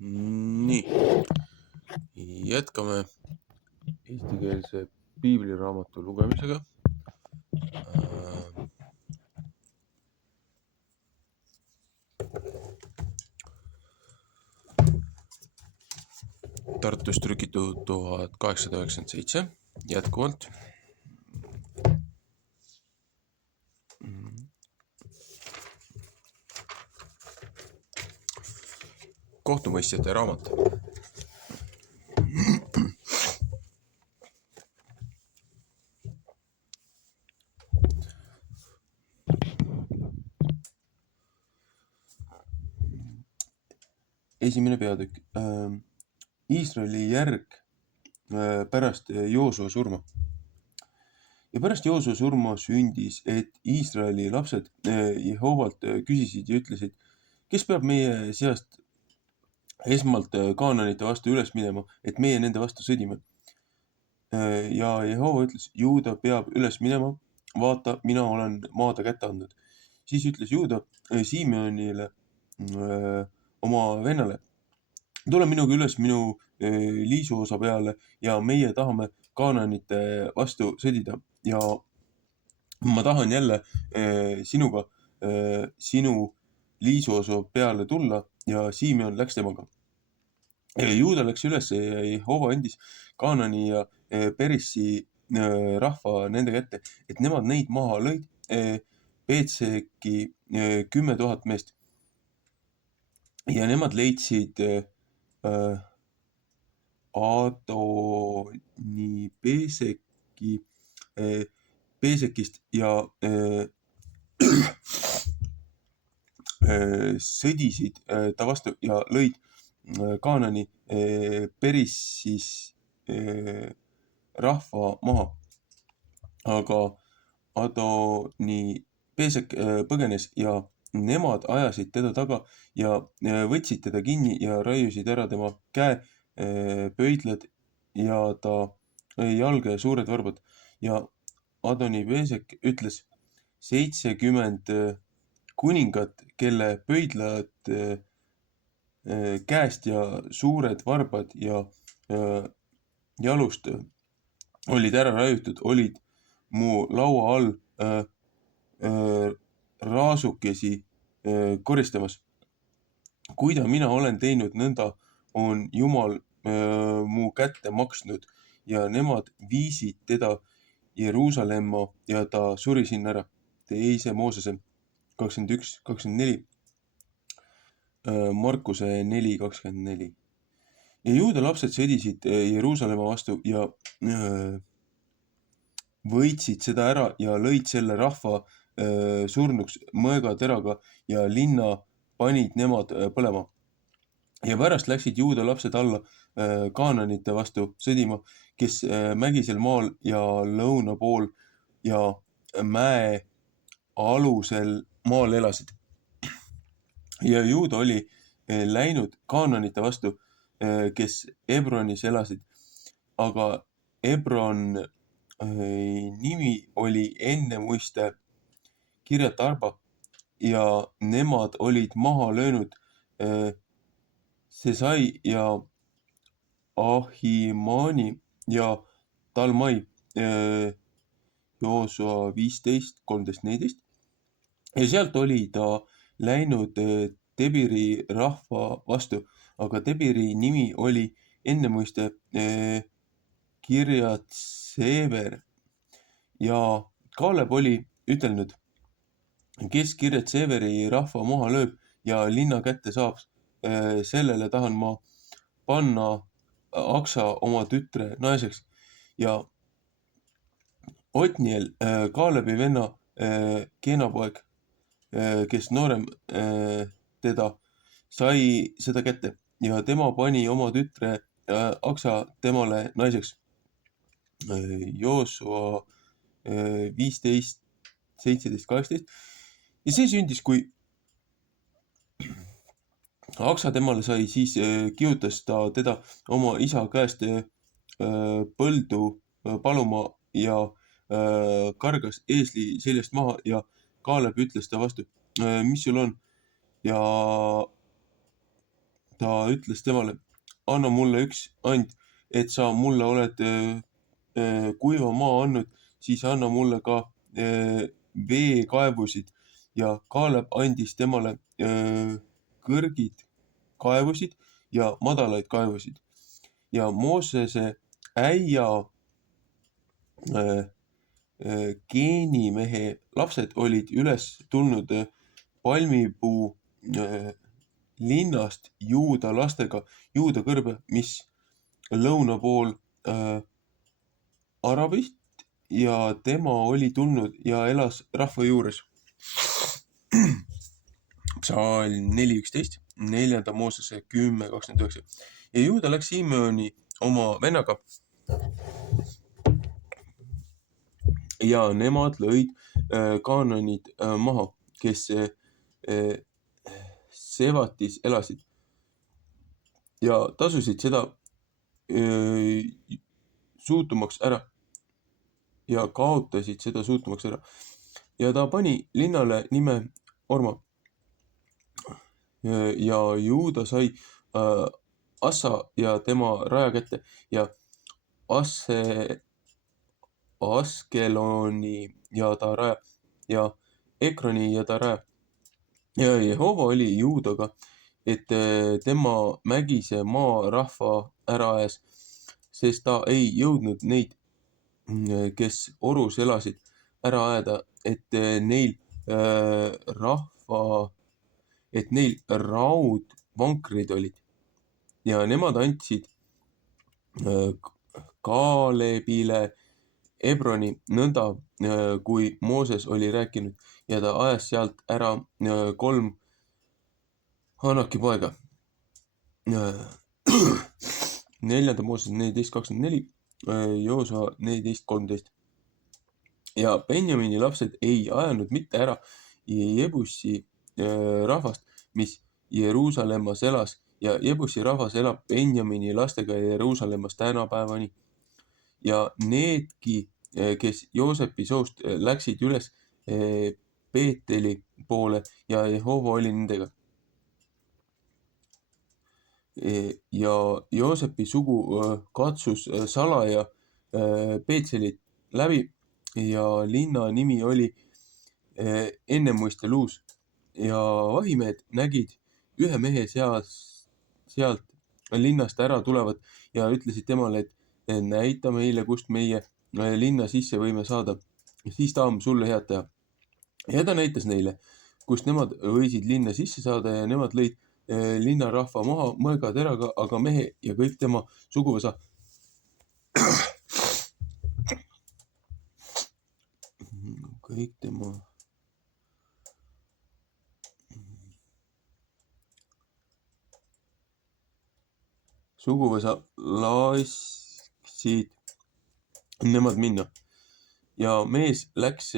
Nii, jätkame eestikeelse piibliraamatu lugemisega. Tartus trükitud 1897 jätkuvalt. Kohtumõistjate raamat. Esimene peatükk. Iisraeli järg pärast Joosua surma. Ja pärast Joosua surma sündis, et Iisraeli lapsed Jehovalt küsisid ja ütlesid, kes peab meie seast esmalt kaananite vastu üles minema, et meie nende vastu sõdime. Ja Jehova ütles, Juuda peab üles minema, vaata, mina olen maada kätte andnud. Siis ütles Juuda Simeonile oma vennale, tule minuga üles minu liisuosa peale ja meie tahame kaananite vastu sõdida ja ma tahan jälle sinuga sinu liisuosa peale tulla ja Simeon läks temaga. Juuda läks üles ja Jehova andis Kaanani ja Perissi rahva nende kätte, et nemad neid maha lõid, Peetseki 10 000 meest. Ja nemad leidsid Adoni Peesekist ja sõdisid ta vastu ja lõid Kaanani Perissis rahva maha. Aga Adoni Peesek põgenes ja nemad ajasid teda taga ja võtsid teda kinni ja raiusid ära tema käe pöidlad ja ta jalge suured varbad. Ja Adoni Peesek ütles 70 kuningat, kelle pöidlad käest ja suured varbad ja jalust olid ära raiutud, olid mu laua all raasukesi koristamas. Kuida mina olen teinud nõnda, on Jumal mu kätte maksnud ja nemad viisid teda Jeruusalemma ja ta suri sinna ära. Teise Moosese 21-24, Markuse 4-24. Ja Juuda lapsed sõdisid Jeruusalemma vastu ja võitsid seda ära ja lõid selle rahva surnuks mõõgateraga ja linna panid nemad põlema. Ja pärast läksid Juuda lapsed alla kaananite vastu sõdima, kes mägisel maal ja lõuna pool ja mäe alusel maal elasid. Ja Juuda oli läinud kaananite vastu, kes Ebronis elasid, aga Ebron nimi oli enne muiste Kirjat Arba ja nemad olid maha löönud Sesai ja Ahimani ja Talmai, Joosua 15, 13, 14. Ja sealt oli ta läinud Debiri rahva vastu, aga Debiri nimi oli enne muiste Kirjat Sever ja Kaaleb oli ütelnud, kes Kirjat Severi rahva maha lööb ja linna kätte saab, sellele tahan ma panna Aksa oma tütre naiseks. Ja Otniel, Kaalebi venna Kenapoeg, kes noorem teda, sai seda kätte ja tema pani oma tütre Aksa temale naiseks. Joosua 15, 17, 18. Ja see sündis, kui Aksa temale sai, siis kihutas ta teda oma isa käest põldu paluma ja kargas eesli seljast maha ja Kaaleb ütles ta vastu, mis sul on? Ja ta ütles temale, anna mulle üks and, et sa mulle oled kuiva maa andnud, siis anna mulle ka veekaevusid. Ja Kaalep andis temale kõrgid kaevusid ja madalaid kaevusid. Ja Moosese äia geenimehe lapsed olid üles tulnud palmipuu linnast Juuda lastega Juuda kõrbe, mis lõuna pool Arabist, ja tema oli tulnud ja elas rahva juures. Psalm 4:11, 4. Moosese 10:29. Ja Juuda läks Simeoni oma vennaga ja nemad lõid Kaananid maha, kes Sevatis elasid ja tasusid seda suutumaks ära ja kaotasid seda suutumaks ära. Ja ta pani linnale nime Orma. Ja Juuda sai Assa ja tema raja kätte ja Askeloni ja ta raja ja Ekroni ja ta raja. Ja Jehova oli Juudaga, et tema mägise maa rahva ära ajas, sest ta ei jõudnud neid, kes orus elasid, ära ajada, et neil raudvankrid olid. Ja nemad andsid Kaalebile Hebroni nõnda, kui Mooses oli rääkinud, ja ta ajas sealt ära 3 Hanaki poega. 4. Mooses 14:24, Joosua 14:13. Ja Benjamini lapsed ei ajanud mitte ära Jebusi rahvast, mis Jeruusalemmas elas, ja Jebusi rahvas elab Benjamini lastega Jeruusalemmas tänapäevani. Ja needki, kes Joosepi soost läksid üles Beeteli poole ja Jehova oli nendega. Ja Joosepi sugu katsus salaja Beetselit läbi ja linna nimi oli Ennemuiste-Luus. Ja vahimehed nägid ühe mehe sealt linnast ära tulevat ja ütlesid temale, et näita meile, kust meie linna sisse võime saada. Siis tahame sulle head teha. Ja ta näitas neile, kust nemad võisid linna sisse saada ja nemad lõid linnarahva maha mõõgateraga, aga mehe ja kõik tema suguvõsa lasksid nemad minna. Ja mees läks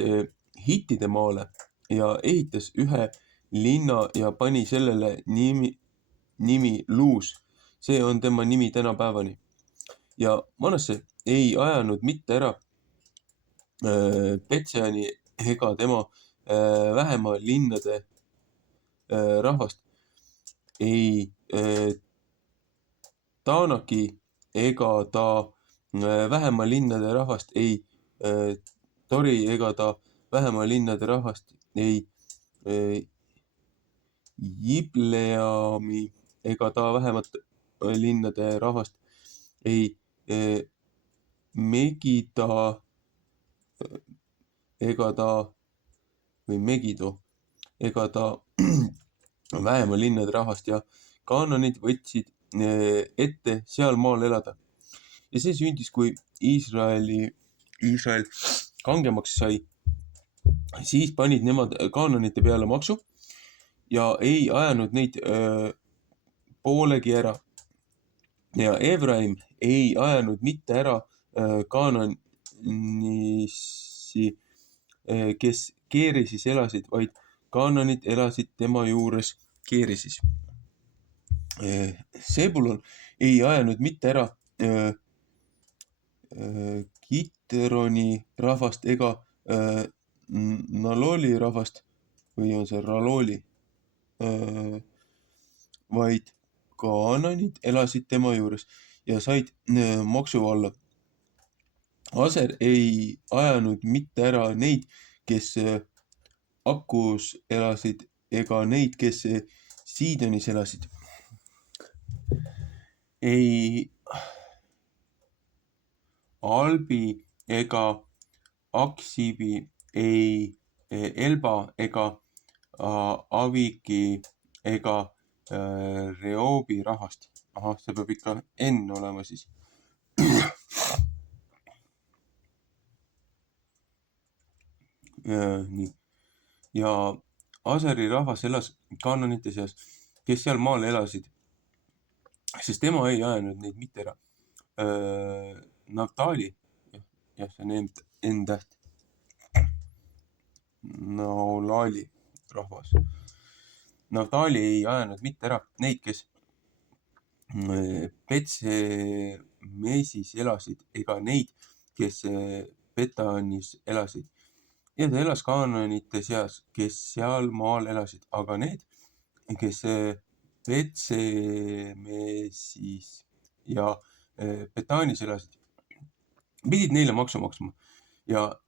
Hittide maale ja ehitas ühe linna ja pani sellele nimi Luus. See on tema nimi tänapäevani. Ja Manasse ei ajanud mitte ära Betseani ega tema vähema linnade rahvast, ei Taanaki ega ta vähema linnade rahvast, ei Tori ega ta vähema linnade rahvast, ei Jibleami ega ta vähemat linnade rahvast, ei Megida ega ta või Megido ega ta vähema linnade rahvast, ja Kaananid võtsid ette seal maal elada. Ja see sündis, kui Iisrael kangemaks sai, siis panid nemad Kaananite peale maksu ja ei ajanud neid poolegi ära. Ja Efraim ei ajanud mitte ära Kaananisi, kes Keerisis elasid, vaid Kaananid elasid tema juures Keerisis. Sebulon ei ajanud mitte ära Kitteroni rahvast ega Naloli rahvast, või on see Raloli, vaid Kaananid elasid tema juures ja said maksu alla. Aser ei ajanud mitte ära neid, kes Akus elasid, ega neid, kes Siidonis elasid. Ei Albi ega Aksibi, ei Elba ega Aviki ega Reobi rahvast. Ahah, see peab ikka N olema siis. Nii. Ja Aseri rahvas elas Kaananite seas, kes seal maal elasid, sest tema ei ajanud neid mitte ära. Naftali, jah, see on N-täht. Naolali rahvas. Naftali ei ajanud mitte ära neid, kes Petsemesis elasid, ega neid, kes Betanis elasid. Ja ta elas Kaananite seas, kes seal maal elasid, aga need, kes Petsemesis ja Betanis elasid, pidid neile maksu maksma ja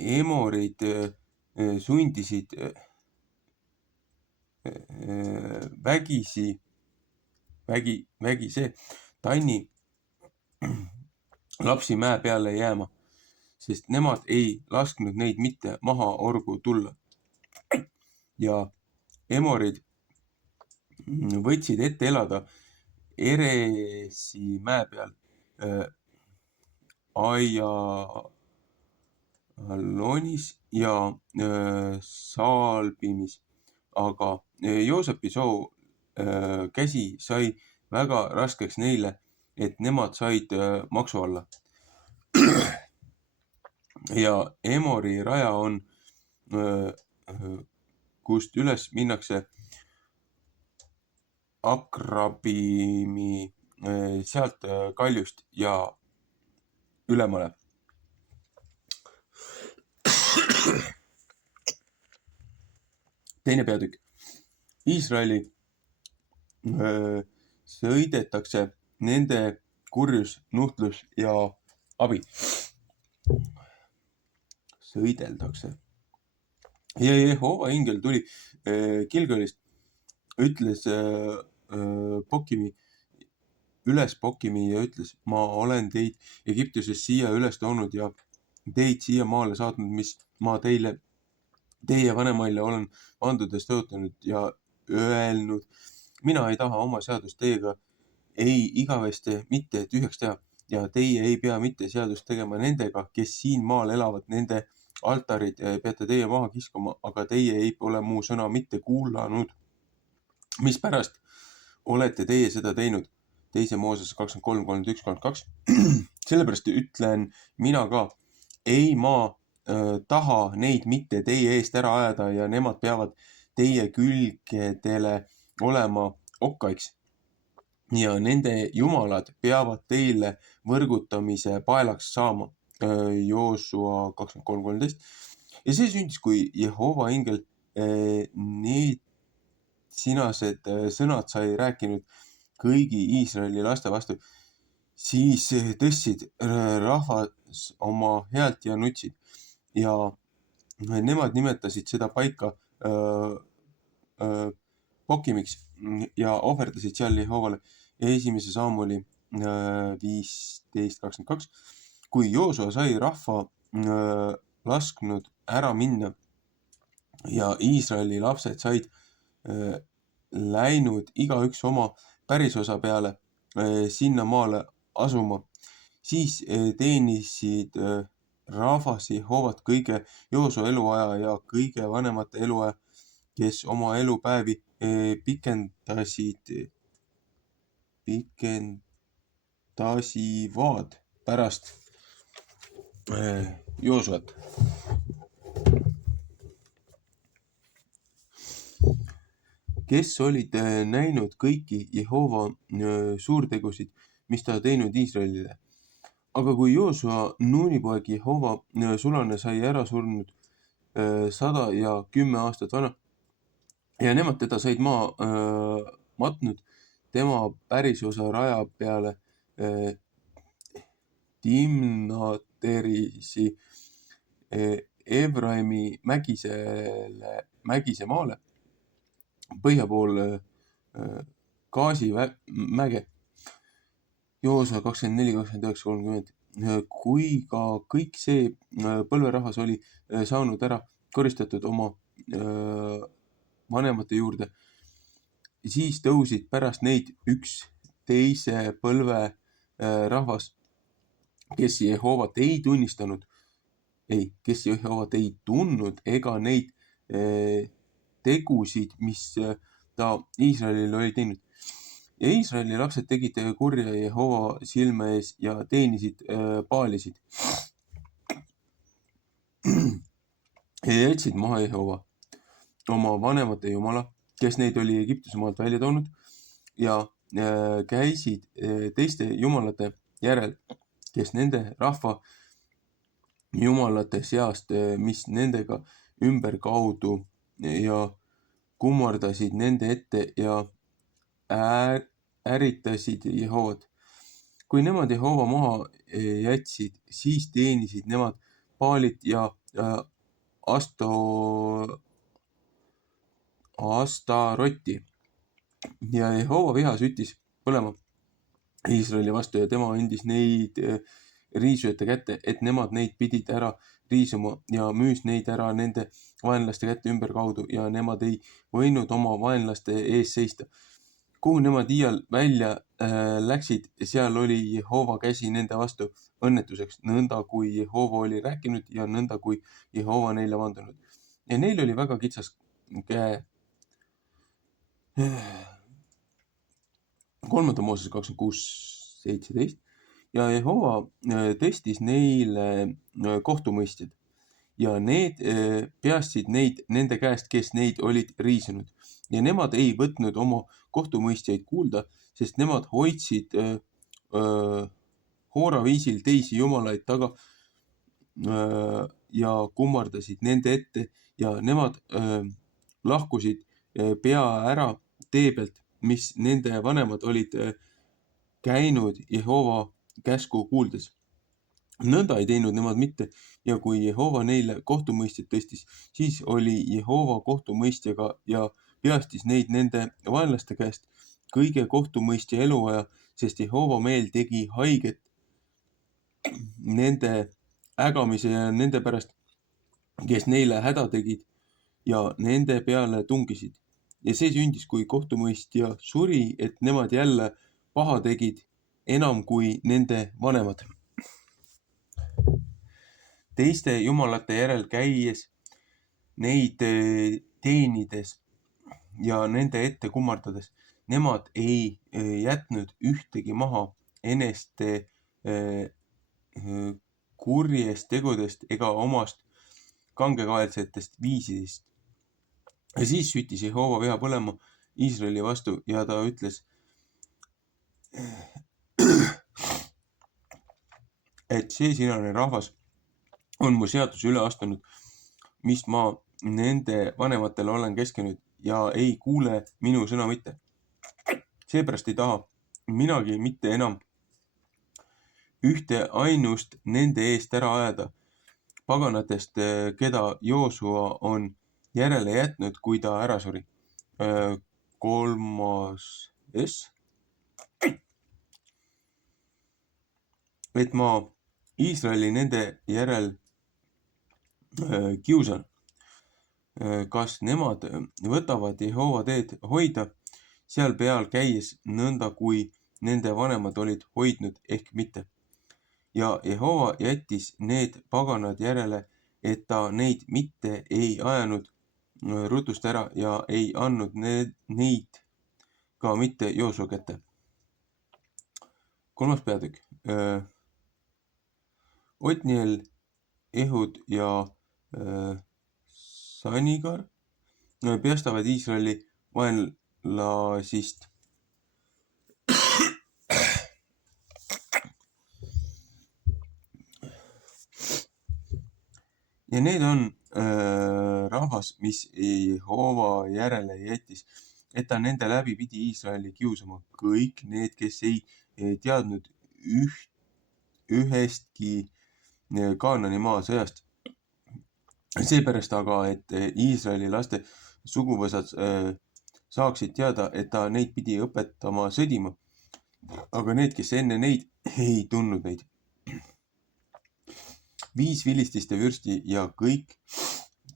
Emorid sundisid vägisi Tanni lapsi mäe peale jääma, sest nemad ei lasknud neid mitte maha orgu tulla. Ja Emorid võtsid ette elada Eresi mäe peal Aialonis ja Saalbimis, aga Joosepi soo käsi sai väga raskeks neile, et nemad said maksu alla. Ja Emori raja on, kust üles minnakse Akrabimi, sealt kaljust ja ülemale. Teine peatükk. Iisraeli sõidetakse nende kurjus, nuhtlus ja abi. Sõideldakse. Ja Jehova ingel tuli Gilgalist, ütles üles Bokimi ja ütles, ma olen teid Egiptusest siia üles toonud ja teid siia maale saatnud, mis ma teie vanemaile olen vandudes tõotanud ja öelnud, mina ei taha oma seadust teiega ei igaveste mitte tühjaks teha ja teie ei pea mitte seadust tegema nendega, kes siin maal elavad, nende altarid peate teie maha kiskuma, aga teie ei ole mu sõna mitte kuulanud. Mispärast olete teie seda teinud? 2 Mooses 23, 31, 32. Sellepärast ütlen mina ka, ei ma taha neid mitte teie eest ära ajada ja nemad peavad teie külgedele olema okkaiks. Ja nende jumalad peavad teile võrgutamise paelaks saama. Joosua 23.13. Ja see sündis, kui Jehova ingel need sinased sõnad sai rääkinud kõigi Iisraeli laste vastu, siis tõstsid rahvas oma häält ja nutsid ja nemad nimetasid seda paika Bokimiks ja ohverdasid seal Jehovale. Esimese Saamuli 15.22. Kui Joosua sai rahva lasknud ära minna ja Iisraeli lapsed said läinud igaüks oma pärisosa peale sinna maale asuma, siis teenisid rahvas Jehovat kõige Joosua eluaja ja kõige vanemate eluaja, kes oma elupäevi pikendasivad pärast Joosuat. Kes olid näinud kõiki Jehova suurtegusid, mis ta teinud Iisraelile. Aga kui Joosua, Nuuni poeg Jehova sulane sai ära surnud 110 aastat vana ja nemad teda said maa matnud, tema pärisosa rajab peale Timnaterisi Efraimi mägise maale põhja pool Gaasi mäge. Joosua 24-29-30. Kui ka kõik see põlverahvas oli saanud ära koristatud oma vanemate juurde, siis tõusid pärast neid üks teise põlve rahvas, kes Jehovat ei tunnistanud, kes Jehovat ei tundnud ega neid tegusid, mis ta Iisraelile oli teinud. Ja Iisraeli lapsed tegid kurja Jehova silme ees ja teenisid paalisid. Ja jätsid maha Jehova, oma vanemate jumala, kes neid oli Egiptuse maalt välja toonud, ja käisid teiste jumalate järel, kes nende rahva jumalate seast, mis nendega ümberkaudu, ja kummardasid nende ette ja äritasid Jehovat. Kui nemad Jehova maha jätsid, siis teenisid nemad Paalit ja Astarotti. Ja Jehova viha süttis põlema Iisraeli vastu ja tema andis neid riisujate kätte, et nemad neid pidid ära riisuma ja müüs neid ära nende vaenlaste kätte ümberkaudu ja nemad ei võinud oma vaenlaste ees seista. Kuhu nemad iial välja läksid, seal oli Jehova käsi nende vastu õnnetuseks, nõnda kui Jehova oli rääkinud ja nõnda kui Jehova neile vandunud. Ja neil oli väga kitsas käe. 3. Mooses 26-17. Ja Jehova tõstis neile kohtumõistjad ja need päästsid neid nende käest, kes neid olid riisunud. Ja nemad ei võtnud oma kohtumõistjaid kuulda, sest nemad hoidsid hooraviisil teisi jumalaid taga ja kummardasid nende ette ja nemad lahkusid pea ära tee pealt, mis nende vanemad olid käinud Jehova käsku kuuldes. Nõnda ei teinud nemad mitte, ja kui Jehova neile kohtumõistjad tõstis, siis oli Jehova kohtumõistjaga ja peastis neid nende vaenlaste käest kõige kohtumõistja eluaja, sest Jehova meel tegi haiget nende ägamise ja nende pärast, kes neile häda tegid ja nende peale tungisid. Ja see sündis, kui kohtumõistja suri, et nemad jälle paha tegid enam kui nende vanemad. Teiste jumalate järel käies, neid teenides ja nende ette kummardades, nemad ei jätnud ühtegi maha eneste kurjest tegudest ega omast kangekaelsetest viisidest. Ja siis süttis Jehova viha põlema Iisraeli vastu ja ta ütles, et see sinane rahvas on mu seaduse üle astunud, mis ma nende vanematele olen keskenud ja ei kuule minu sõna mitte. Seepärast ei taha minagi mitte enam ühte ainust nende eest ära ajada paganatest, keda Joosua on järele jätnud, kui ta ära suri. 3. Et ma Iisraeli nende järel kiusan. Kas nemad võtavad Jehova teed hoida, seal peal käies nõnda, kui nende vanemad olid hoidnud ehk mitte. Ja Jehova jättis need paganad järele, et ta neid mitte ei ajanud rutust ära ja ei andnud neid ka mitte Joosua kätte. 3. peatükk. Otniel, Ehud ja Sanigar peastavad Iisraeli vaenlasist. Ja need on rahvas, mis Jehova järele jättis, et ta nende läbi pidi Iisraeli kiusama. Kõik need, kes ei teadnud ühestki Kaanani maa sõjast. Seepärast aga, et Iisraeli laste suguvõsad saaksid teada, et ta neid pidi õpetama sõdima. Aga need, kes enne neid, ei tundnud neid. 5 vilististe vürsti ja kõik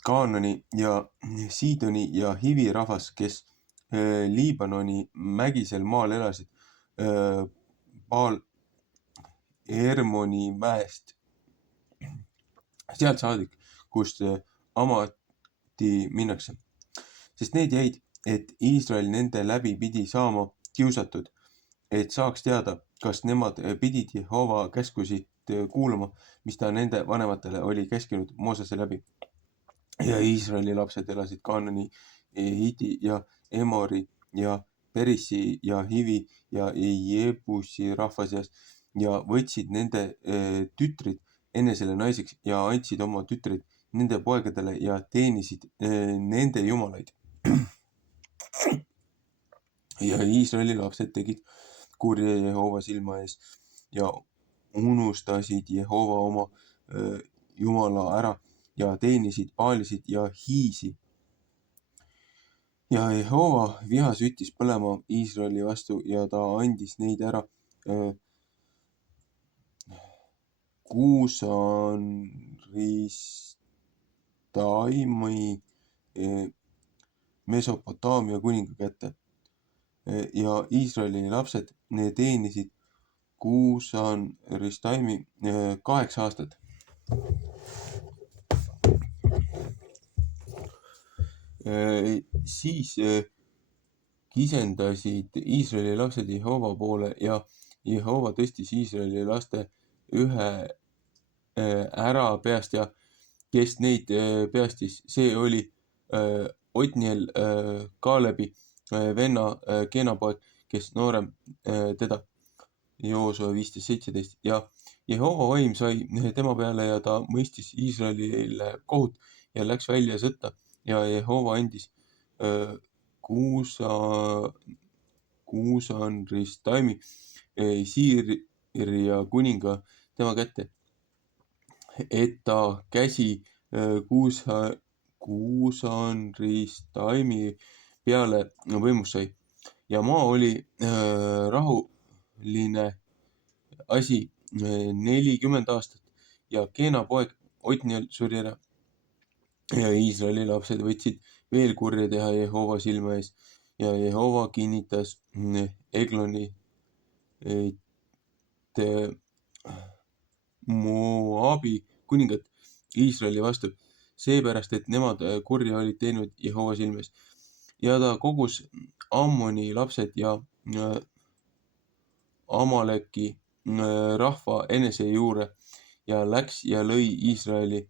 Kaanani ja Siidoni ja Hivi rahvas, kes Liibanoni mägisel maal elasid, Baal Hermoni mäest, sealt saadik, kust Amati minnakse. Sest need jäid, et Iisrael nende läbi pidi saama kiusatud, et saaks teada, kas nemad pidid Jehova käskusid kuulama, mis ta nende vanematele oli käskinud Moosese läbi. Ja Iisraeli lapsed elasid Kaanani, Hiti ja Emori ja Perisi ja Hivi ja Jebusi rahva seas ja võtsid nende tütrid enesele naiseks ja andsid oma tütrid nende poegadele ja teenisid nende jumalaid. Ja Iisraeli lapsed tegid kurja Jehova silma ees ja unustasid Jehova oma jumala ära ja teenisid Baalisid ja Hiisi. Ja Jehova viha süttis põlema Iisraeli vastu ja ta andis neid ära Kuushan-Ristaimi Mesopotaamia kuninga kätte. Ja Iisraeli lapsed teenisid Kuushan-Ristaimi 8 aastat. Siis kisendasid Iisraeli lapsed Jehova poole ja Jehova tõstis Iisraeli laste ühe ära peastja, kes neid peastis. See oli Otniel, Kaalebi venna Kenapoeg, kes noorem teda, Joosua 15:17. Ja Jehova vaim sai tema peale ja ta mõistis Iisraelile kohut ja läks välja sõtta. Ja Jehova andis Kuushan-Ristaimi Siiria kuninga tema kätte, et ta käsi Kuushan-Ristaimi peale võimus sai. Ja maa oli rahuline asi 40 aastat ja Keena poeg Otniel suri ära. Ja Iisraeli lapsed võtsid veel kurja teha Jehova silma ees ja Jehova kinnitas Egloni Moabi kuningat Iisraeli vastu, seepärast, et nemad kurja olid teinud Jehova silmes. Ja ta kogus Ammoni lapsed ja Amaleki rahva enese juurde ja läks ja lõi Iisraeli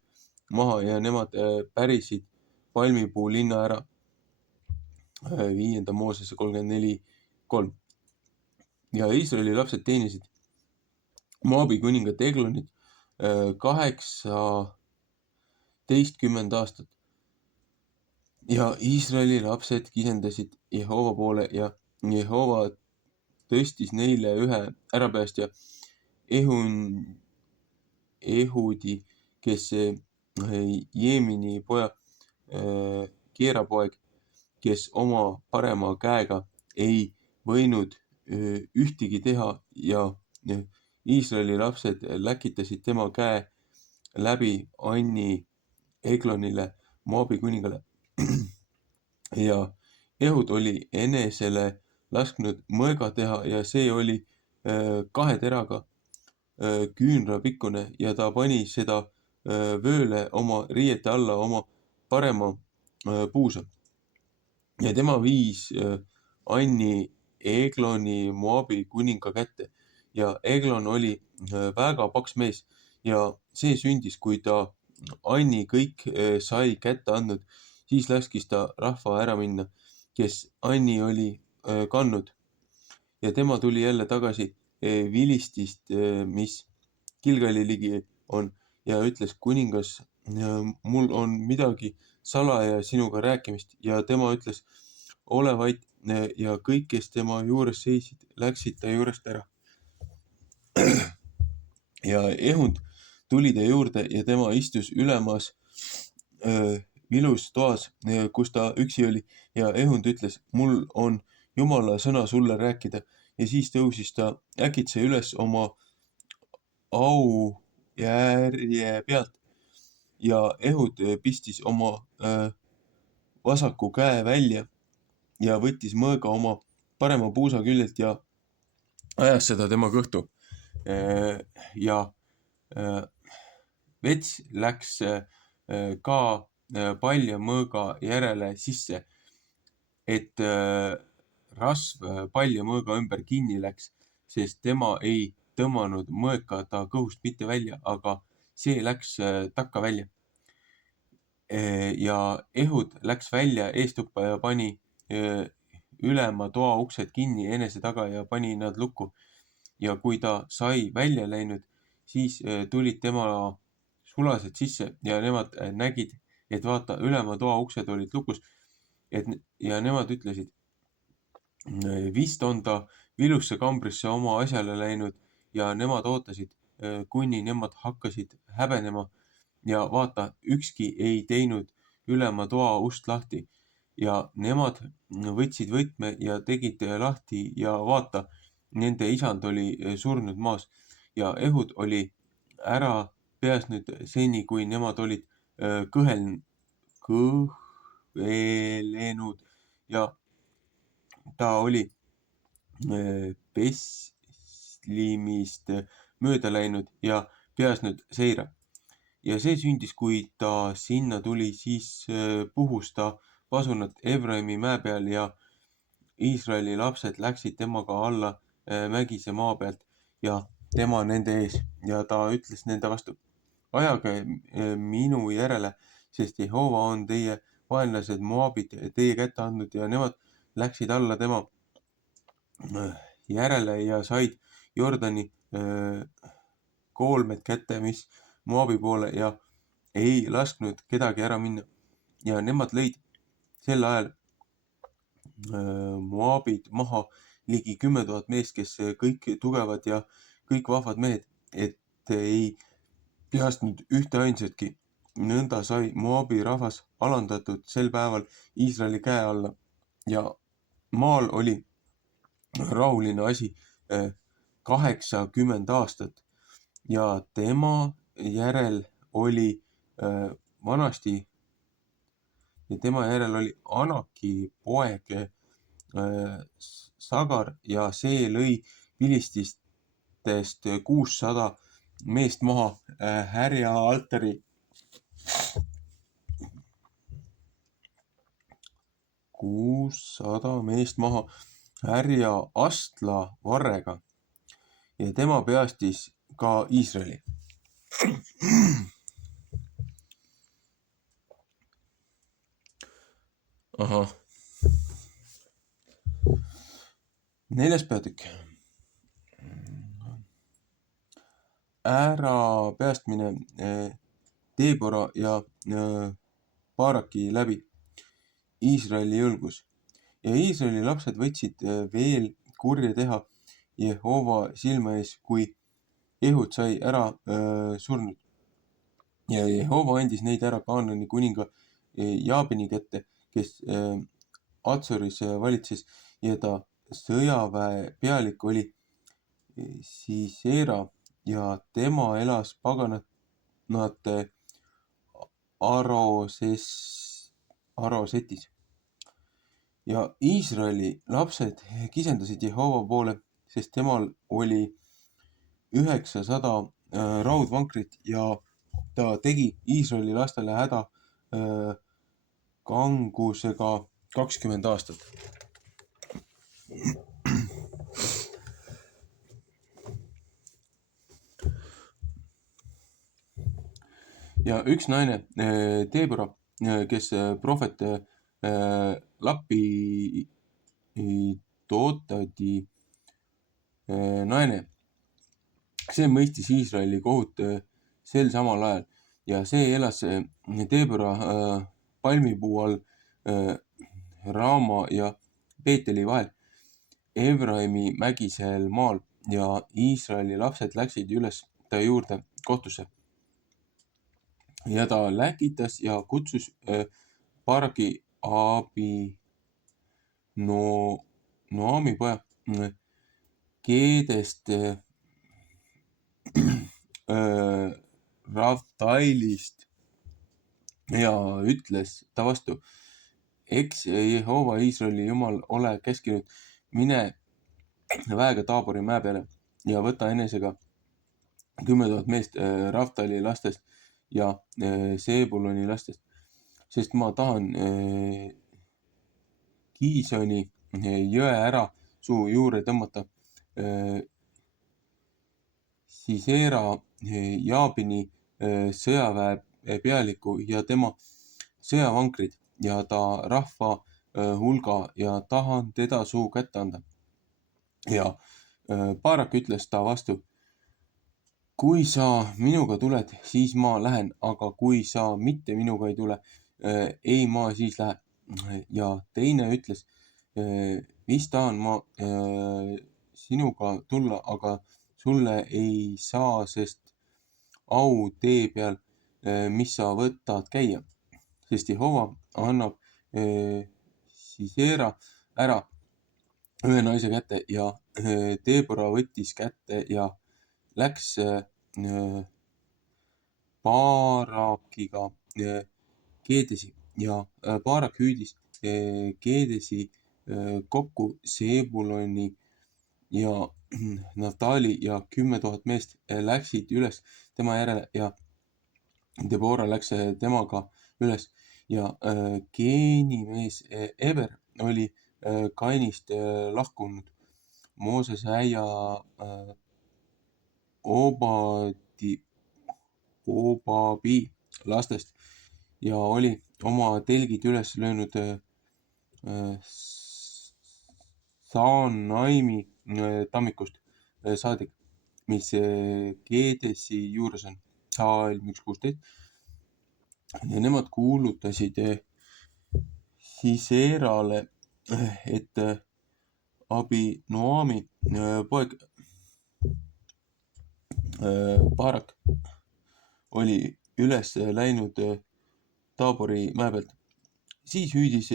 maha ja nemad pärisid palmipuu linna ära. 5. Moosese 34:3. Ja Iisraeli lapsed teenisid Moabi kuningat Eglonit 18 aastat. Ja Iisraeli lapsed kisendasid Jehova poole ja Jehova tõstis neile ühe ärapäästja Ehudi, kes Jeemini poja Keerapoeg, kes oma parema käega ei võinud ühtegi teha ja Iisraeli lapsed läkitasid tema käe läbi Anni Eglonile, Moabi kuningale. Ja Ehud oli enesele lasknud mõõga teha ja see oli 2 teraga küünrapikkune ja ta pani seda vööle oma riiete alla oma parema puusa. Ja tema viis Anni Egloni Moabi kuninga kätte ja Eglon oli väga paks mees ja see sündis, kui ta Anni kõik sai kätte andnud, siis laskis ta rahva ära minna, kes Anni oli kandnud. Ja tema tuli jälle tagasi Vilistist, mis Gilgali ligi on, ja ütles, kuningas, mul on midagi salaja sinuga rääkimist. Ja tema ütles, ole vait, ja kõik, kes tema juures seisid, läksid ta juurest ära. Ja Ehud tuli ta juurde ja tema istus ülemas vilus toas, kus ta üksi oli. Ja Ehud ütles, mul on Jumala sõna sulle rääkida. Ja siis tõusis ta äkitse üles oma aujärje pealt. Ja Ehud pistis oma vasaku käe välja ja võttis mõõga oma parema puusa küljelt ja ajas seda tema kõhtu. Ja vets läks ka palja mõõga järele sisse, et rasv palja mõõga ümber kinni läks, sest tema ei tõmmanud mõõka ta kõhust mitte välja, aga see läks takka välja. Ja Ehud läks välja eestuppa ja pani ülema toa uksed kinni enese taga ja pani nad lukku. Ja kui ta sai välja läinud, siis tulid tema sulased sisse ja nemad nägid, et vaata, ülema toa uksed olid lukus. Ja nemad ütlesid, vist on ta vilusse kambrisse oma asjale läinud ja nemad ootasid, kuni nemad hakkasid häbenema. Ja vaata, ükski ei teinud ülema toa ust lahti. Ja nemad võtsid võtme ja tegid lahti ja vaata, nende isand oli surnud maas. Ja Ehud oli ära pääsnud seni, kui nemad olid kõhvelenud ja ta oli Peslimist mööda läinud ja pääsnud seira. Ja see sündis, kui ta sinna tuli, siis puhus ta pasunat Efraimi mäe peal ja Iisraeli lapsed läksid temaga alla mägise maa pealt ja tema nende ees. Ja ta ütles nende vastu, ajage minu järele, sest Jehova on teie vaenlased Moabid teie kätte andnud. Ja nemad läksid alla tema järele ja said Jordani koolmed kätte, mis Moabi poole ja ei lasknud kedagi ära minna. Ja nemad lõid sel ajal Moabid maha ligi 10 000 meest, kes kõik tugevad ja kõik vahvad mehed, et ei peastnud ühte ainsatki. Nõnda sai Moabi rahvas alandatud sel päeval Iisraeli käe alla ja maal oli rahuline asi 80 aastat ja tema järel oli Anaki poeg Sagar ja see lõi vilististest 600 meest maha härja altari. 600 meest maha härja astla varrega ja tema päästis ka Iisraeli. Ahah. 4. peatükk. Ära päästmine Deebora ja Baaraki läbi. Iisraeli julgus. Ja Iisraeli lapsed võtsid veel kurja teha Jehova silma ees, kui Ehud sai ära surnud. Ja Jehova andis neid ära Kaanani kuninga Jaabini kätte, kes Atsoris valitses ja ta sõjaväe pealik oli Sisera ja tema elas paganate Arosetis. Ja Iisraeli lapsed kisendasid Jehova poole, sest temal oli 900 raudvankrit ja ta tegi Iisraeli lastele häda kangusega 20 aastat. Ja üks naine, Deebora, kes prohvet Lappi Tootadi naine, see mõistis Iisraeli kohut sel samal ajal ja see elas Deebora palmipuu all Raama ja Peeteli vahel Efraimi mägisel maal ja Iisraeli lapsed läksid üles ta juurde kohtusse. Ja ta läkitas ja kutsus Baraki Noami poja Keedest Raftailist ja ütles ta vastu, eks Jehova Iisraeli jumal ole käskinud, mine väega Taabori mäe peale ja võta enesega 10 000 meest Raftali lastest ja Sebuloni lastest, sest ma tahan Kiisoni jõe ära su juurde tõmmata Sisera Jaabini sõjaväe pealiku ja tema sõjavankrid ja ta rahva hulga ja tahan teda su kätte anda. Ja Barak ütles ta vastu, kui sa minuga tuled, siis ma lähen, aga kui sa mitte minuga ei tule, ei ma siis lähe. Ja teine ütles, vist tahan ma sinuga tulla, aga sulle ei saa, sest au tee peal, mis sa võtad käia, sest Jehova annab Sisera ära ühe naise kätte ja Deborah võttis kätte ja läks Barakiga Keedesi ja Barak hüüdis Keedesi kokku Sebuloni ja Naftali ja 10 000 meest läksid üles tema järele ja Deborah läks temaga üles ja Keeni mees Eber oli Kainist lahkunud Moosese äia Obabi lastest ja oli oma telgid üles löönud Saanaimi tammikust saadik, mis Keedesi juures on, Salm 1:16. Ja nemad kuulutasid Siserale, et Abinoami poeg Barak oli üles läinud Taabori mäe pealt. Siis hüüdis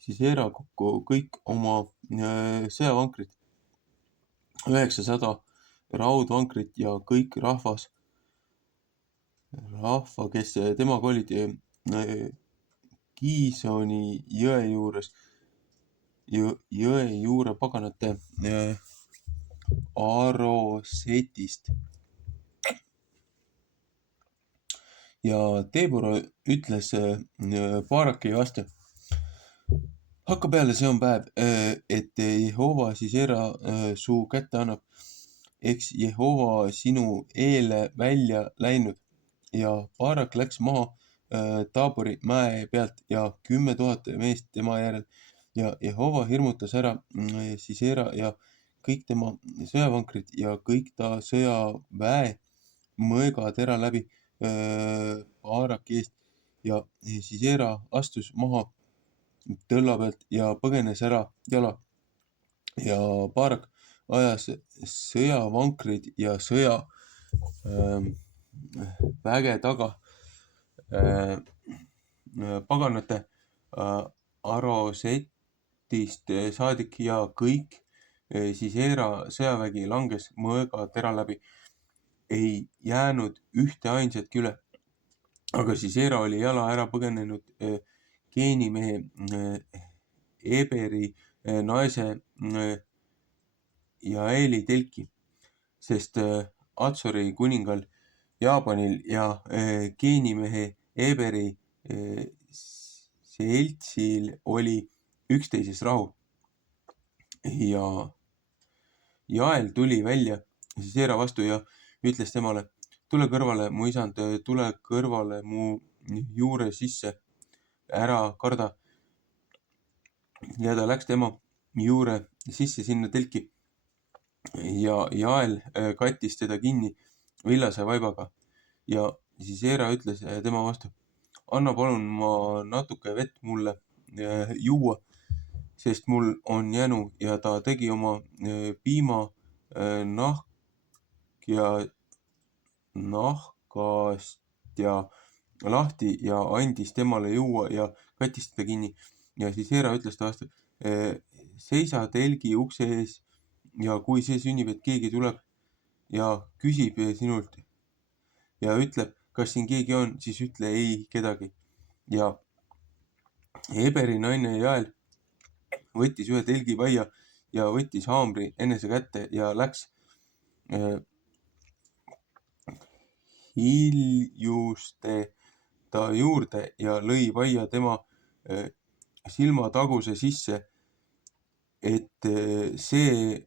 Sisera kokku kõik oma sõjavankrid, 900 raudvankrit ja kõik rahva, kes temaga olid Kiisoni jõe juure paganate Arosetist. Ja Deborah ütles Baraki vastu, hakka peale, see on päev, et Jehova Sisera su kätte annab, eks Jehova sinu eele välja läinud. Ja Barak läks maha Taabori mäe pealt ja 10 000 meest tema järel ja Jehova hirmutas ära Sisera ja kõik tema sõjavankrid ja kõik ta sõjaväe mõõgatera läbi Baraki eest ja Sisera astus maha tõlla pealt ja põgenes ära jala. Ja Barak ajas sõjavankrid ja väge taga paganate Arosetist saadik ja kõik Sisera sõjavägi langes mõõgatera läbi. Ei jäänud ühte ainsatki üle. Aga Sisera oli jala ära põgenenud Keeni mehe Eberi naise Jaeli telki, sest Atsori kuningal Jaapanil ja Keeni mehe Eberi seltsil oli üksteises rahu. Ja Jael tuli välja Sisera vastu ja ütles temale, tule kõrvale, mu isand, tule kõrvale mu juure sisse, ära karda. Ja ta läks tema juure sisse sinna telki ja Jael kattis teda kinni villase vaibaga ja Sisera ütles tema vastu, anna palun ma natuke vett mulle juua sest mul on jänu. Ja ta tegi oma piima nahkast ja lahti ja andis temale juua ja kattis teda kinni. Ja Sisera ütles ta vastu, seisa telgi ukse ees ja kui see sünnib, et keegi tuleb ja küsib sinult ja ütleb, kas siin keegi on, siis ütle ei kedagi. Ja Heberi naine Jael võttis ühe telgivaia ja võttis haamri enese kätte ja läks hiljuste ta juurde ja lõi vaia tema silmataguse sisse, et see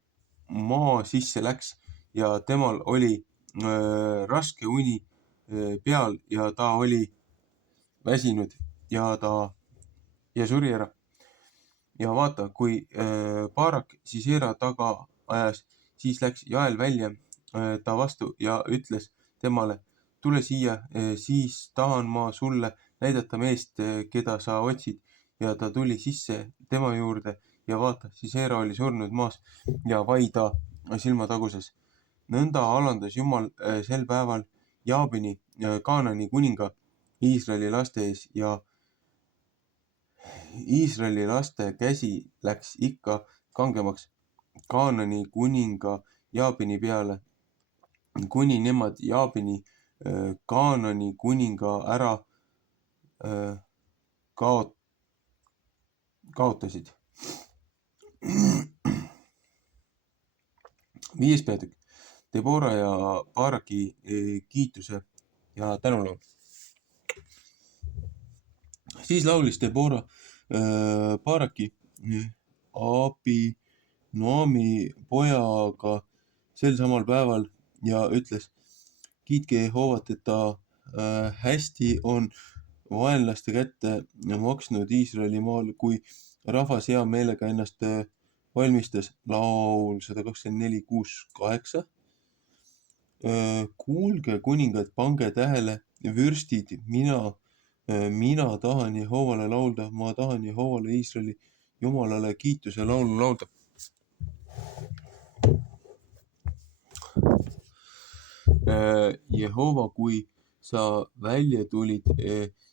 maa sisse läks ja temal oli raske uni peal ja ta oli väsinud ja suri ära. Ja vaata, kui Baarak Sisera taga ajas, siis läks Jael välja ta vastu ja ütles temale, tule siia, siis tahan ma sulle näidata meest, keda sa otsid. Ja ta tuli sisse tema juurde ja vaata, Sisera oli surnud maas ja vai ta silmataguses. Nõnda alandas Jumal sel päeval Jaabini, Kaanani kuninga Iisraeli laste ees ja Iisraeli laste käsi läks ikka kangemaks Kaanani kuninga Jaabini peale, kuni nemad Jaabini Kaanani kuninga ära kaotasid. 5. peatükk. Debora ja Baaraki kiituse ja tänulaul. Siis laulis Debora Baaraki Abinoami pojaga sel samal päeval ja ütles, kiitke Jehoovat, et ta hästi on vaenlaste kätte maksnud Iisraeli maal, kui rahvas hea meelega ennast valmistas. Laul 124, 6, 8. Kuulge, kuningad, pange tähele, vürstid, mina tahan Jehovale laulda, ma tahan Jehovale Iisraeli Jumalale kiituse laulu laulda. Jehova, kui sa välja tulid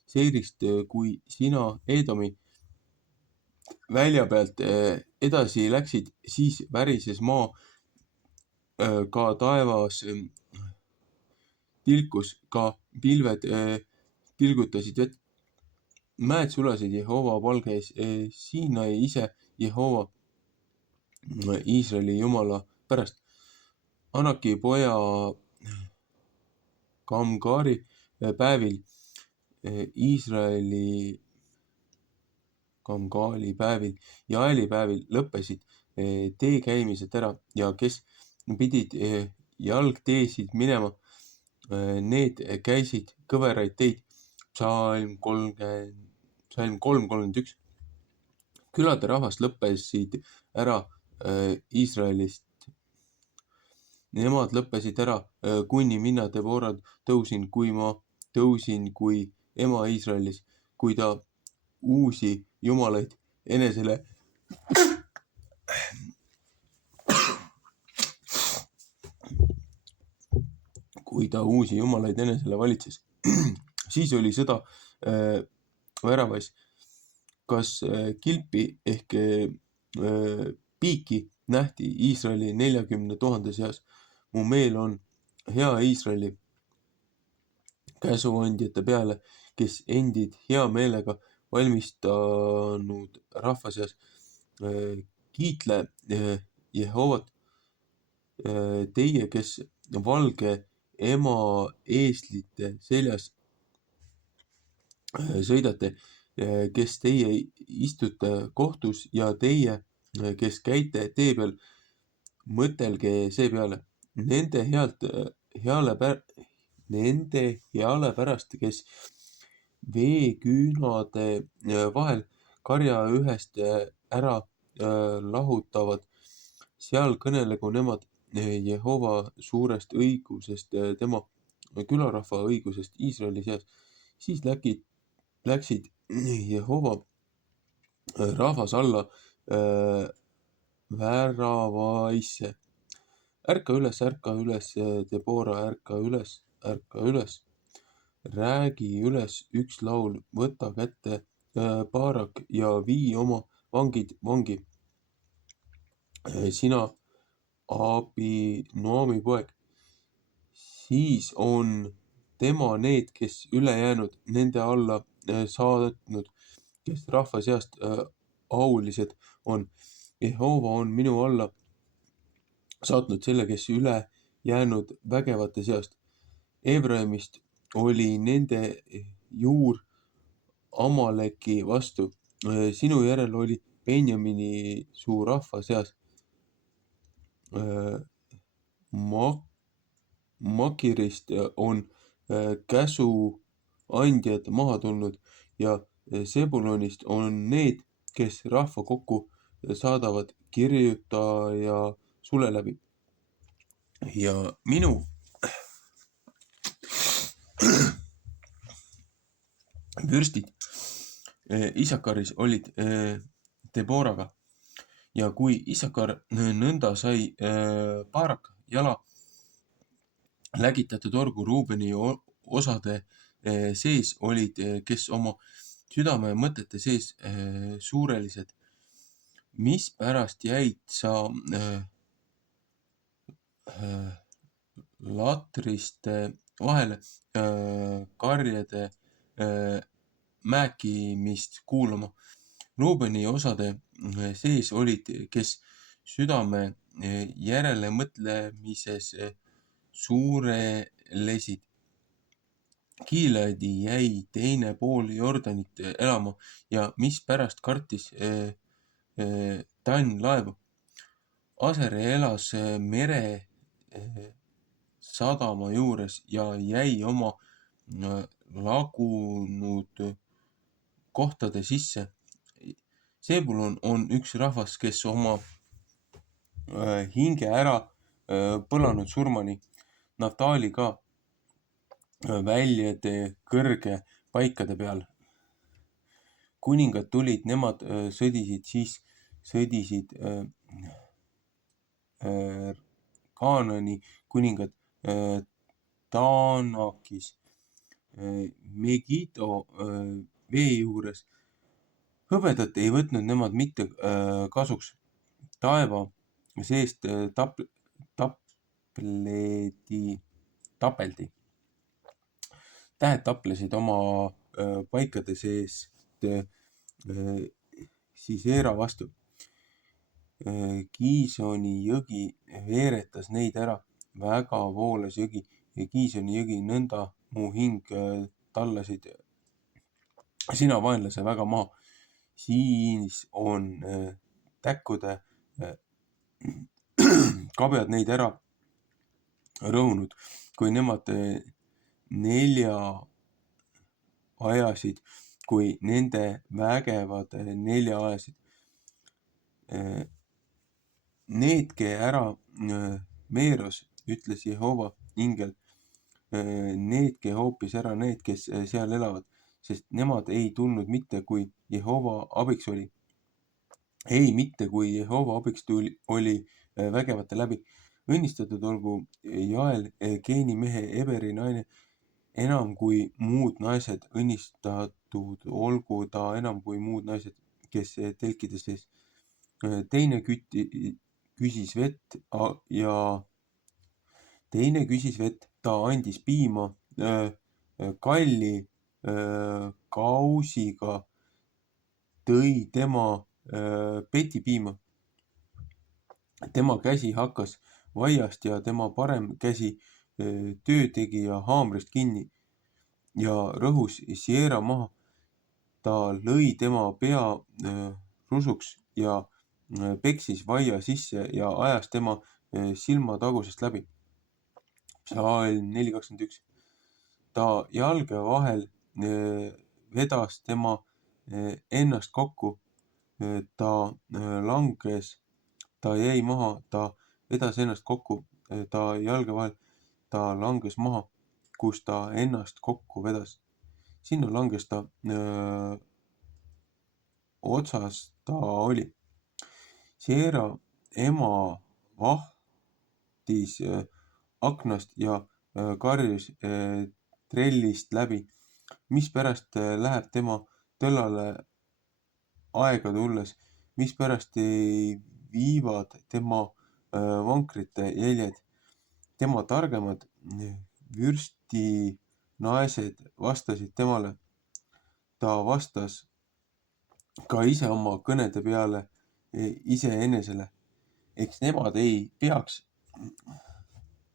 Seirist, kui sina Eedomi välja pealt edasi läksid, siis värises maa, ka taevas tilkus, ka pilved tilgutasid vett. Mäed sulasid Jehova palge ees, Siinai ise Jehova Iisraeli Jumala pärast. Anaki poja Kamgari päevil, Iisraeli Kamgali päevil ja Jaeli päevil lõppesid tee käimised ära ja kes pidid jalgteesid minema, need käisid kõveraid teid. Psalm 3:31. Külade rahvas lõppesid ära Iisraelist. Nemad lõppesid ära, kuni mina Deborad tõusin, kui ma tõusin kui ema Iisraelis, kui ta uusi jumalaid enesele valitses. Siis oli sõda väravas. Kas kilpi ehk piiki nähti Iisraeli 40 000 seas. Mu meel on hea Iisraeli käsuandjate peale, kes endid hea meelega valmistanud rahva seas. Kiitle Jehovat, teie, kes valge ema eeslite seljas sõidate, kes teie istute kohtus ja teie, kes käite tee peal, mõtelge see peale. Nende heale pärast, kes veeküünade vahel karja ühest ära lahutavad, seal kõnelegu nemad Jehova suurest õigusest, tema külarahva õigusest Iisraeli seas. Siis läksid Jehova rahvas alla väravaisse. ärka üles, Debora, ärka üles. räägi üles üks laul, võta kätte Baarak ja vii oma vangid vangi. Sina, Abinoami poeg, siis on tema need, kes ülejäänud nende alla saatnud, kes rahva seast aulised on. Jehova on minu alla saatnud selle, kes ülejäänud vägevate seast. Efraimist oli nende juur Amaleki vastu. Sinu järel oli Benjamini suur rahva seas. Makirist on käsuandjad maha tulnud ja Sebulonist on need, kes rahva kokku saadavad kirjutaja sule läbi. Ja minu vürstid Isakaris olid Deboraga ja kui Isakar nõnda sai Baarak jala lägitatud orgu Ruubeni osade sees olid, kes oma südame mõtete sees suurelised. Mispärast jäid sa latriste vahele karjade määkimist kuulama? Ruubeni osade sees olid, kes südame järelemõtlemises suurelesid. Gileadi jäi teine pool Jordanit elama ja mispärast kartis Dan laevu. Asere elas mere sadama juures ja jäi oma lagunud kohtade sisse. Sebulon on üks rahvas, kes oma hinge ära põlanud surmani. Naftali ka väljade kõrge paikade peal. Kuningad tulid, nemad sõdisid, siis sõdisid Kaanani kuningad Taanakis, Megido vee juures. Hõbedat ei võtnud nemad mitte kasuks. Taeva seest tapeldi. Tähed taplesid oma paikade seest Sisera vastu. Kiisoni jõgi veeretas neid ära, väga voolas jõgi ja Kiisoni jõgi, nõnda mu hing tallasid sina vaenlase väga maha. Siis on täkkude kabjad neid ära rõhunud, kui nemad nelja ajasid, kui nende vägevad nelja ajasid. Needke ära Meeros, ütles Jehova ingel, needke hoopis ära need, kes seal elavad, sest nemad ei tulnud mitte, kui Jehova abiks oli. Ei, mitte kui Jehova abiks oli vägevate läbi. Õnnistatud olgu Jael, Geeni mehe Eberi naine, enam kui muud naised, õnnistatud olgu ta enam kui muud naised, kes telkide sees. Teine küsis vett ja teine küsis vett, ta andis piima, kalli kausiga tõi tema petipiima. Tema käsi hakkas vaiast ja tema parem käsi töötegija haamrist kinni ja rõhus Sierra maha. Ta lõi tema pea rusuks ja peksis vaia sisse ja ajas tema silmatagusest läbi. Psalm 4:21. Ta jalge vahel vedas tema ennast kokku, ta langes, ta jäi maha, ta vedas ennast kokku, ta jalge vahel, ta langes maha, kus ta ennast kokku vedas. Sinna langes ta, otsas ta oli. Seera ema vahtis aknast ja karjus trellist läbi, mispärast läheb tema tõllale aega tulles, mispärast ei viivad tema vankrite jäljed. Tema targemad vürstinaised vastasid temale. Ta vastas ka ise oma kõnede peale iseenesele. Eks nemad ei peaks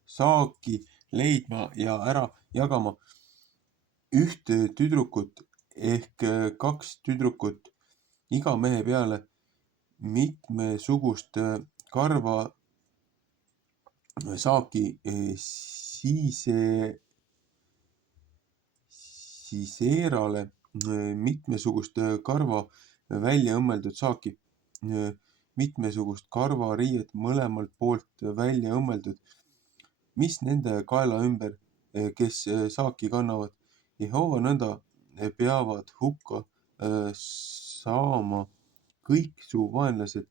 saaki leidma ja ära jagama üht tüdrukut ehk 2 tüdrukut iga mehe peale mitmesugust karva saaki Siseerale mitmesugust karva välja õmmeldud saaki, mitmesugust karvariiet mõlemalt poolt välja õmmeldud, mis nende kaela ümber, kes saaki kannavad. Jehova nõnda peavad hukka saama kõik su vaenlased,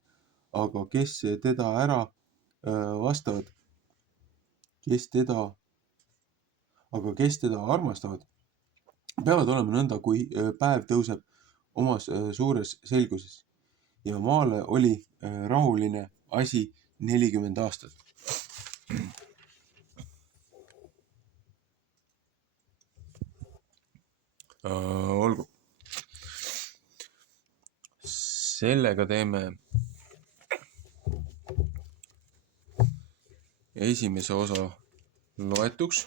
aga kes teda ära vastavad, kes teda armastavad, peavad olema nõnda, kui päev tõuseb omas suures selguses. Ja maale oli rahuline asi 40 aastat. Olgu. Sellega teeme esimese osa loetuks.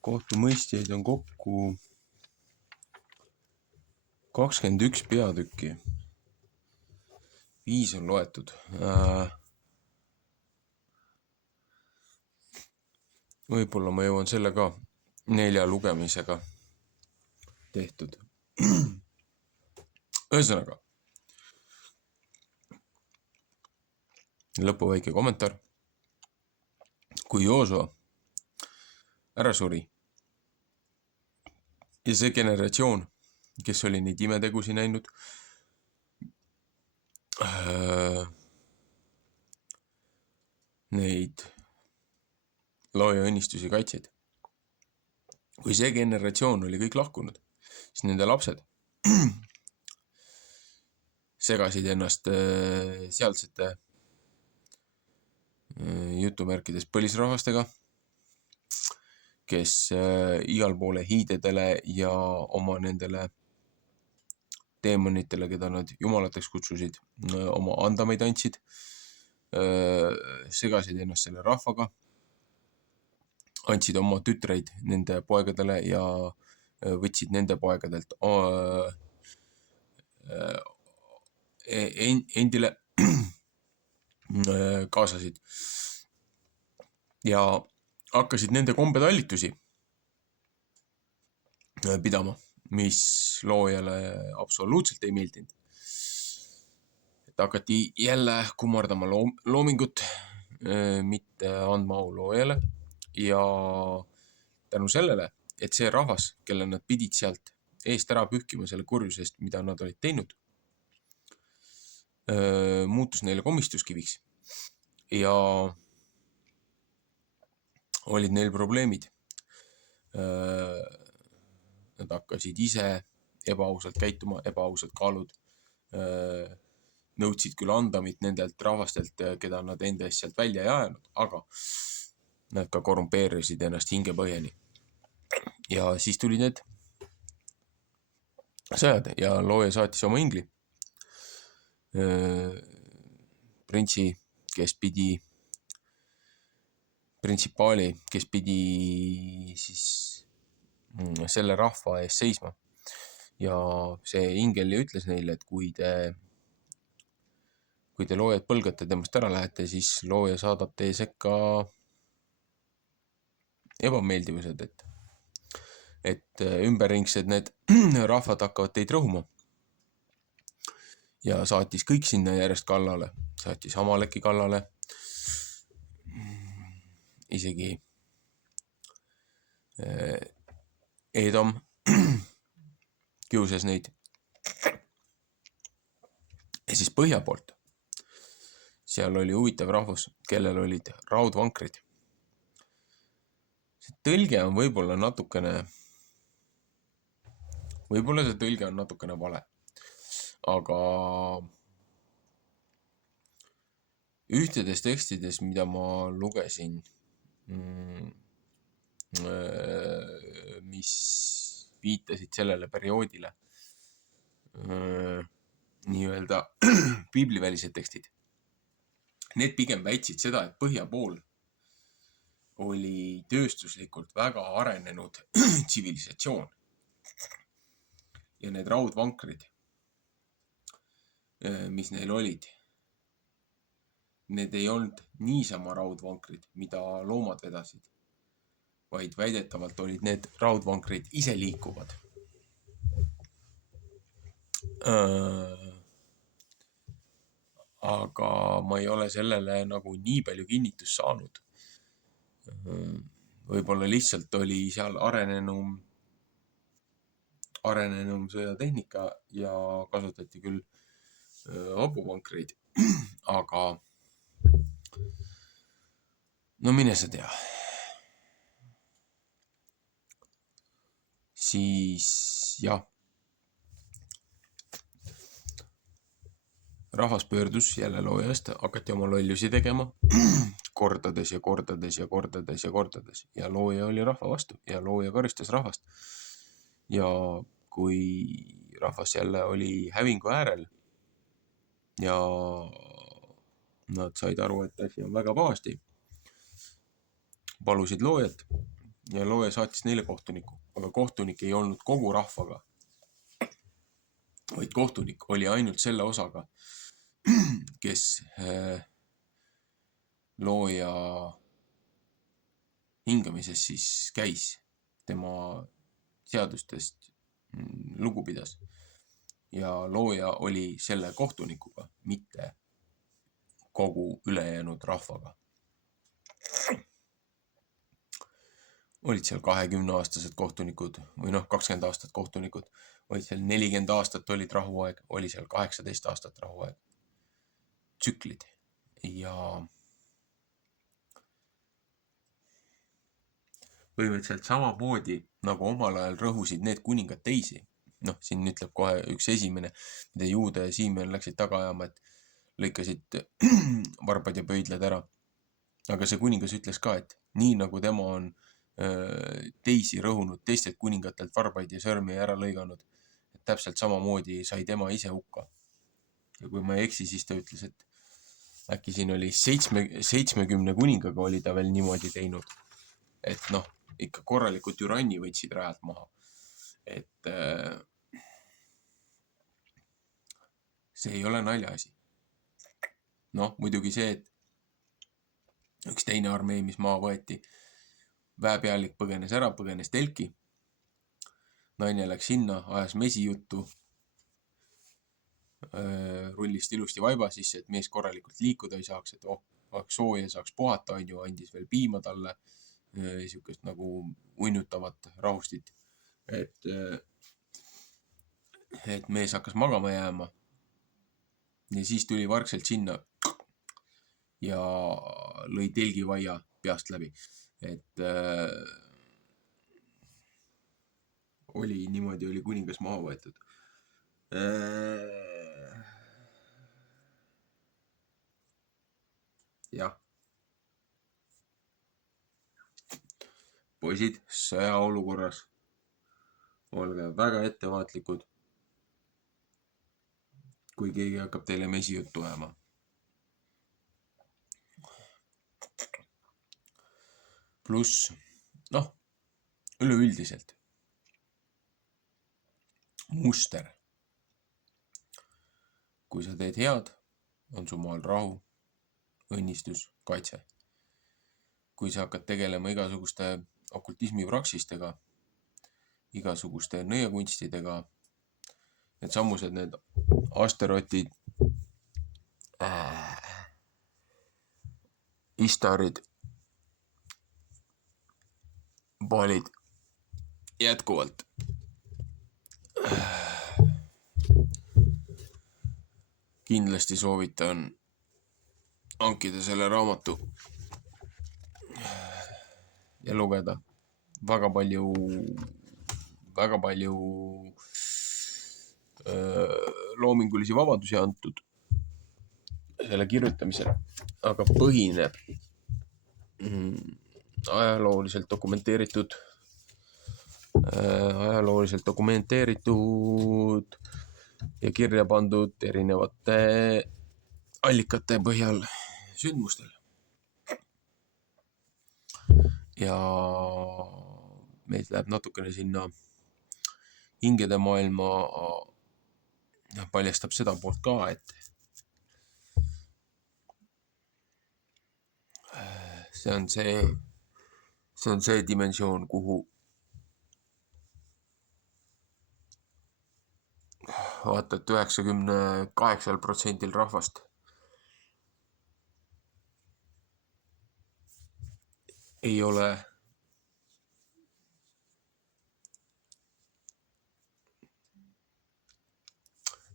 Kohtumõistjaid on kokku 21 peatükki. 5 on loetud. Võib-olla ma jõuan selle ka 4 lugemisega tehtud. Ühesõnaga, lõpu väike kommentaar. Kui Joosua ära suri ja see generatsioon, kes oli neid imetegusi näinud, neid looja õnnistusi kaitseid. Kui see generatsioon oli kõik lahkunud, siis nende lapsed segasid ennast sealsete jutumärkides põlisrahvastega, kes igal poole hiidedele ja oma nendele teemonitele, keda nad jumalateks kutsusid, oma andameid andsid, segasid ennast selle rahvaga, andsid oma tütreid nende poegadele ja võtsid nende poegadelt endile kaasasid ja hakkasid nende kombetallitusi pidama, mis loojale absoluutselt ei meeldinud. Et hakati jälle kummardama loomingut, mitte andma au loojale ja tänu sellele, et see rahvas, kelle nad pidid sealt eest ära pühkima selle kurjusest, mida nad olid teinud, muutus neile komistuskiviks ja olid neil probleemid. Nad hakkasid ise ebaausalt käituma, ebaausad kaalud, nõudsid küll andamit nendelt rahvastelt, keda nad enda eest sealt välja ei ajanud, aga nad ka korrumpeerisid ennast hingepõhjani. Ja siis tuli need sõjad ja looja saatis oma ingli, printsipaali, kes pidi siis selle rahva ees seisma. Ja see ingel ütles neile, et kui te loojad põlgate temast ära lähete, siis looja saadab teie sekka ebameeldivused, et ümberringsed need rahvad hakkavad teid rõhuma. Ja saatis kõik sinna järjest kallale, saatis Amaleki kallale, isegi Edom kiusas neid. Ja siis põhja poolt. Seal oli huvitav rahvus, kellel olid raudvankrid. See tõlge on võib-olla see tõlge on natukene vale. Aga ühtedes tekstides, mida ma lugesin, mis viitasid sellele perioodile, nii-öelda piiblivälised tekstid, need pigem väitsid seda, et põhja pool oli tööstuslikult väga arenenud tsivilisatsioon. Ja need raudvankrid, mis neil olid, need ei olnud niisama raudvankrid, mida loomad vedasid, vaid väidetavalt olid need raudvankrid ise liikuvad. Aga ma ei ole sellele nagu nii palju kinnitust saanud. Võib-olla lihtsalt oli seal arenenum sõjatehnika ja kasutati küll hobavankreid, aga no mine sa tea. Siis jah, rahvas pöördus jälle loojast, hakati oma lollusi tegema kordades ja kordades ja kordades ja kordades ja looja oli rahva vastu ja looja karistas rahvast. Ja kui rahvas jälle oli hävingu äärel ja nad said aru, et asi on väga pahasti, palusid loojat ja looja saatis neile kohtuniku, aga kohtunik ei olnud kogu rahvaga, vaid kohtunik oli ainult selle osaga, kes looja hingamises siis käis, tema seadustest lugu pidas. Ja looja oli selle kohtunikuga, mitte kogu ülejäänud rahvaga. Olid seal 20-aastased kohtunikud või 20 aastat kohtunikud, olid seal 40 aastat olid rahuaeg, oli seal 18 aastat rahuaeg. Tsüklid. Ja põhimõtteliselt samamoodi, nagu omal ajal rõhusid need kuningad teisi. Siin ütleb kohe üks esimene, mida Juuda ja Simeon läksid taga ajama, et lõikasid varbad ja pöidlad ära. Aga see kuningas ütles ka, et nii nagu tema on teisi rõhunud, teistelt kuningatelt varbaid ja sõrmi ära lõiganud, et täpselt samamoodi sai tema ise hukka. Ja kui ma ei eksi, siis ta ütles, et äkki siin oli 70 kuningaga oli ta veel niimoodi teinud. Et ikka korralikult türanni võtsid rajalt maha. Et see ei ole naljaasi. Muidugi see, et üks teine armee, mis maha võeti, väepealik põgenes ära, põgenes telki. Naine läks sinna, ajas mesijuttu, rullist ilusti vaiba sisse, et mees korralikult liikuda ei saaks, et oleks sooja, saaks puhata, andis veel piima talle, niisugust nagu uinutavat rahustit, et mees hakkas magama jääma ja siis tuli vargselt sinna ja lõi telgivaia peast läbi, et niimoodi oli kuningas maha võetud. Jah. Poisid, sõjaolukorras olge väga ettevaatlikud, kui keegi hakkab teile mesijuttu ajama. Pluss, üleüldiselt muster. Kui sa teed head, on su maal rahu, õnnistus, kaitse. Kui sa hakkad tegelema igasuguste okultismi praksistega, igasuguste nõiakunstidega, need sammused, need asterotid, istarid, baalid jätkuvalt kindlasti soovitan hankida selle raamatu ja lugeda. Väga palju loomingulisi vabadusi antud selle kirjutamisel, aga põhineb ajalooliselt dokumenteeritud ja kirja pandud erinevate allikate põhjal sündmustel. Ja meid läheb natukene sinna hingede maailma, paljastab seda poolt ka, et see on see dimensioon, kuhu vaata, et 98% rahvast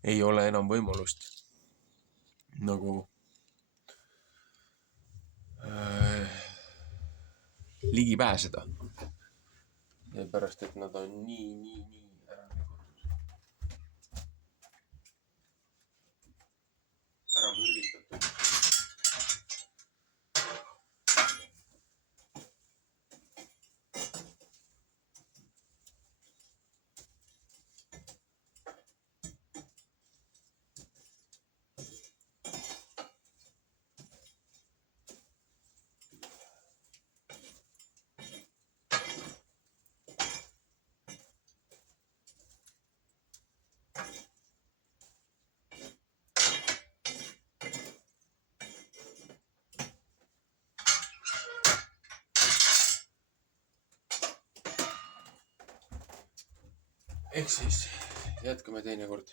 ei ole enam võimalust nagu ligi pääseda. Pärast, et nad on nii ära mürgitatud. Ehk siis jätkame teinekord.